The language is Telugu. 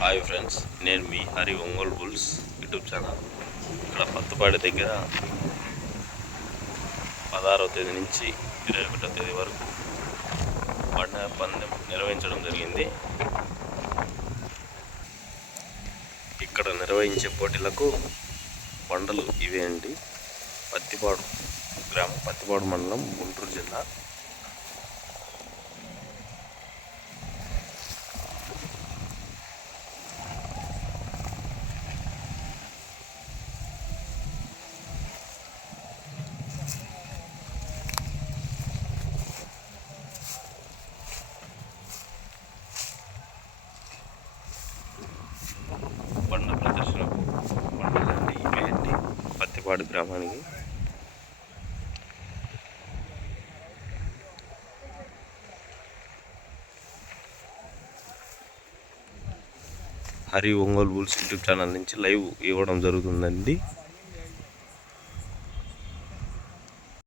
హాయ్ ఫ్రెండ్స్ నేను మీ Hari Ongole bulls YouTube channel. ఇక్కడ పత్తుపాడి దగ్గర పదహారవ తేదీ నుంచి ఇరవై ఒకటో తేదీ వరకు బండ పందెం నిర్వహించడం జరిగింది. ఇక్కడ నిర్వహించే పోటీలకు బండలు ఇవే అండి. పత్తిపాడు గ్రామం పత్తిపాడు మండలం గుంటూరు జిల్లా బండ ప్రదర్శనకు బండలండి ఇవే అండి పత్తిపాడు గ్రామానికి. Hari Ongole bulls YouTube channel నుంచి లైవ్ ఇవ్వడం జరుగుతుందండి.